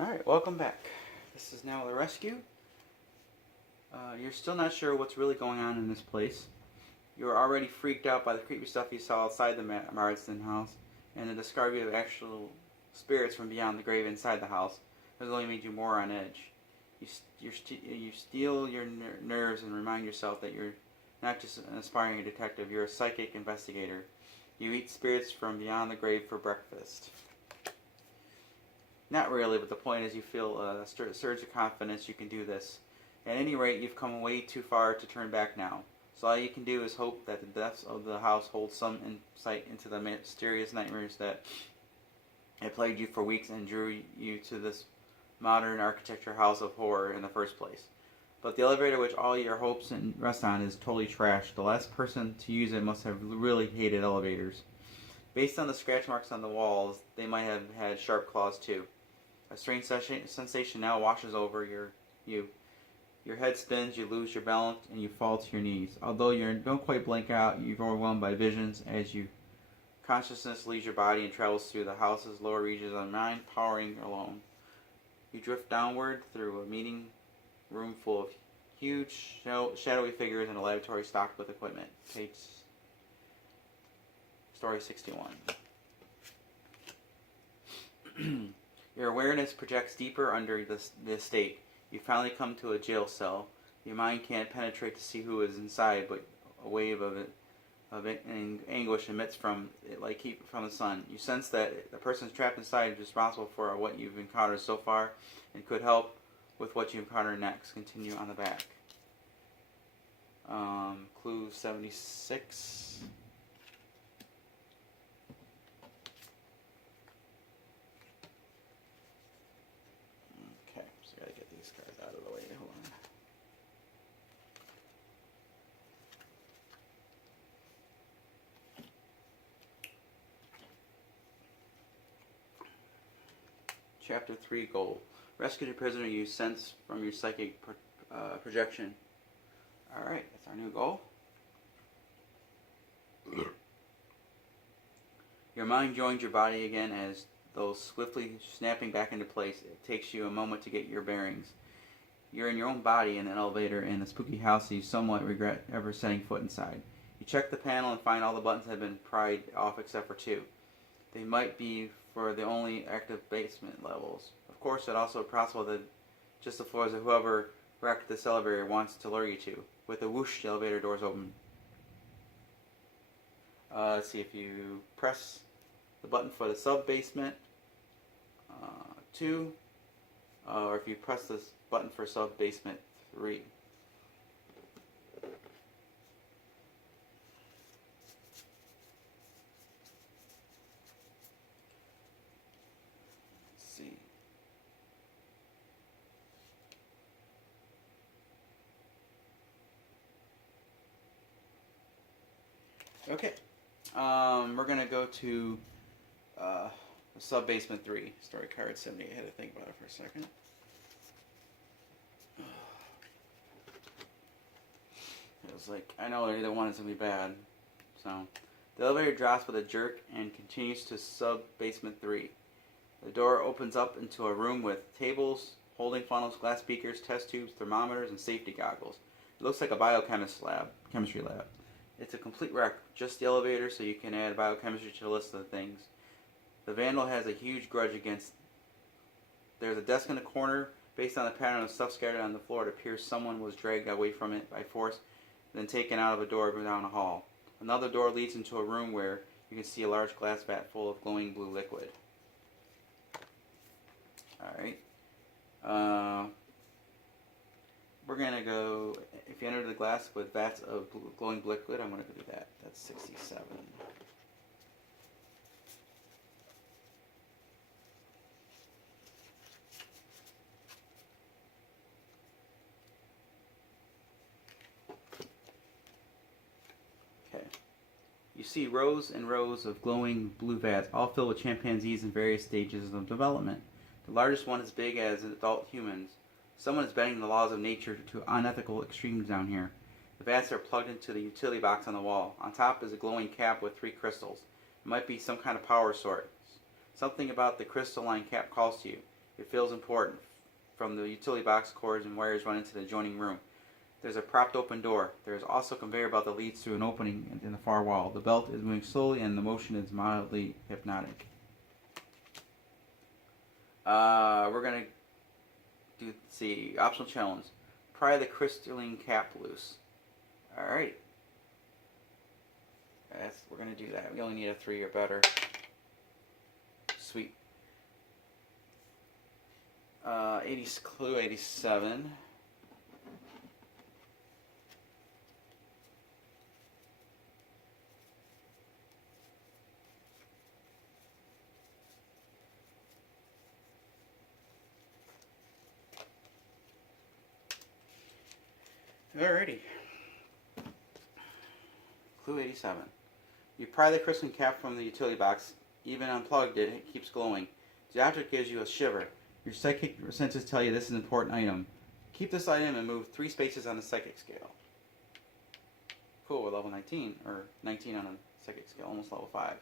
Alright, welcome back. This is now the rescue. You're still not sure what's really going on in this place. You're already freaked out by the creepy stuff you saw outside the Marsden house, and the discovery of actual spirits from beyond the grave inside the house has only made you more on edge. You steel your nerves and remind yourself that you're not just an aspiring detective, you're a psychic investigator. You eat spirits from beyond the grave for breakfast. Not really, but the point is you feel a surge of confidence you can do this. At any rate, you've come way too far to turn back now. So all you can do is hope that the depths of the house hold some insight into the mysterious nightmares that had plagued you for weeks and drew you to this modern architecture house of horror in the first place. But the elevator which all your hopes rest on is totally trashed. The last person to use it must have really hated elevators. Based on the scratch marks on the walls, they might have had sharp claws too. A strange sensation now washes over you. Your head spins, you lose your balance, and you fall to your knees. Although you don't quite blank out, you're overwhelmed by visions as your consciousness leaves your body and travels through the house's lower regions of the mind, powering alone. You drift downward through a meeting room full of huge, shadowy figures in a laboratory stocked with equipment. Story 61. Your awareness projects deeper under the estate. You finally come to a jail cell. Your mind can't penetrate to see who is inside, but a wave of anguish emits from it like heat from the sun. You sense that the person trapped inside is responsible for what you've encountered so far and could help with what you encounter next. Continue on the back. Clue 76. Okay, so I gotta get these cards out of the way. Hold on. Chapter 3 Goal. Rescue the prisoner you sense from your psychic projection. Alright, that's our new goal. Your mind joins your body again as though swiftly snapping back into place. It takes you a moment to get your bearings. You're in your own body in an elevator in a spooky house you somewhat regret ever setting foot inside. You check the panel and find all the buttons have been pried off except for 2. They might be for the only active basement levels. Of course, it's also possible that just the floors of whoever wrecked this elevator wants to lure you to. With a whoosh, the elevator doors open. Let's see, if you press the button for the sub-basement, 2, or if you press this button for sub-basement, 3. Let's see. Okay. We're going to go to Sub-Basement 3, story card 70. I had to think about it for a second. It was like, I know either one is going to be bad. So, the elevator drops with a jerk and continues to Sub-Basement 3. The door opens up into a room with tables, holding funnels, glass beakers, test tubes, thermometers, and safety goggles. It looks like a chemistry lab. It's a complete wreck, just the elevator, so you can add biochemistry to the list of things. The vandal has a huge grudge against. There's a desk in the corner. Based on the pattern of stuff scattered on the floor, it appears someone was dragged away from it by force, then taken out of a door down a hall. Another door leads into a room where you can see a large glass vat full of glowing blue liquid. Alright. We're going to go, if you enter the glass with vats of glowing liquid, I'm going to do that. That's 67. Okay. You see rows and rows of glowing blue vats, all filled with chimpanzees in various stages of development. The largest one is big as adult humans. Someone is bending the laws of nature to unethical extremes down here. The vats are plugged into the utility box on the wall. On top is a glowing cap with 3 crystals. It might be some kind of power source. Something about the crystalline cap calls to you. It feels important. From the utility box, cords and wires run into the adjoining room. There's a propped open door. There is also a conveyor belt that leads to an opening in the far wall. The belt is moving slowly and the motion is mildly hypnotic. We're going to see, optional challenge. Pry the crystalline cap loose. Alright. We're going to do that. We only need a 3 or better. Sweet. Clue 87. Alrighty. Clue 87. You pry the crystalline cap from the utility box. Even unplugged it keeps glowing. The object gives you a shiver. Your psychic senses tell you this is an important item. Keep this item and move 3 spaces on the psychic scale. Cool, we're level 19, or 19 on a psychic scale, almost level 5.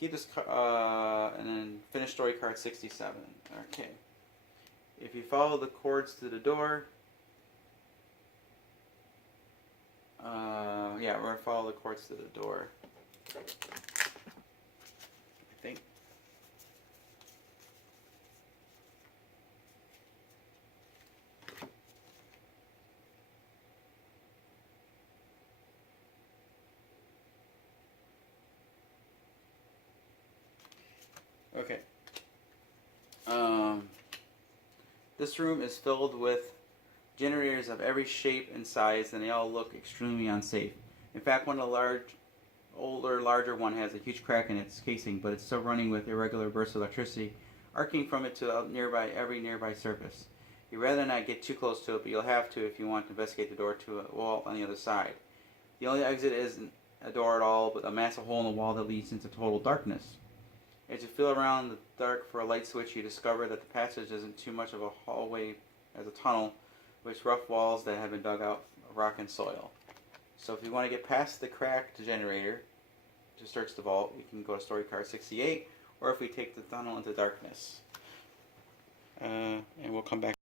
Keep this, and then finish story card 67. Okay. If you follow the cords to the door, yeah, we're going to follow the cords to the door. I think. Okay. This room is filled with generators of every shape and size, and they all look extremely unsafe. In fact, one of the larger one has a huge crack in its casing, but it's still running with irregular bursts of electricity, arcing from it to every nearby surface. You'd rather not get too close to it, but you'll have to if you want to investigate the door to a wall on the other side. The only exit isn't a door at all, but a massive hole in the wall that leads into total darkness. As you feel around the dark for a light switch, you discover that the passage isn't too much of a hallway as a tunnel, with rough walls that have been dug out of rock and soil. So if you want to get past the cracked generator to search the vault, you can go to story card 68, or if we take the tunnel into darkness. And we'll come back.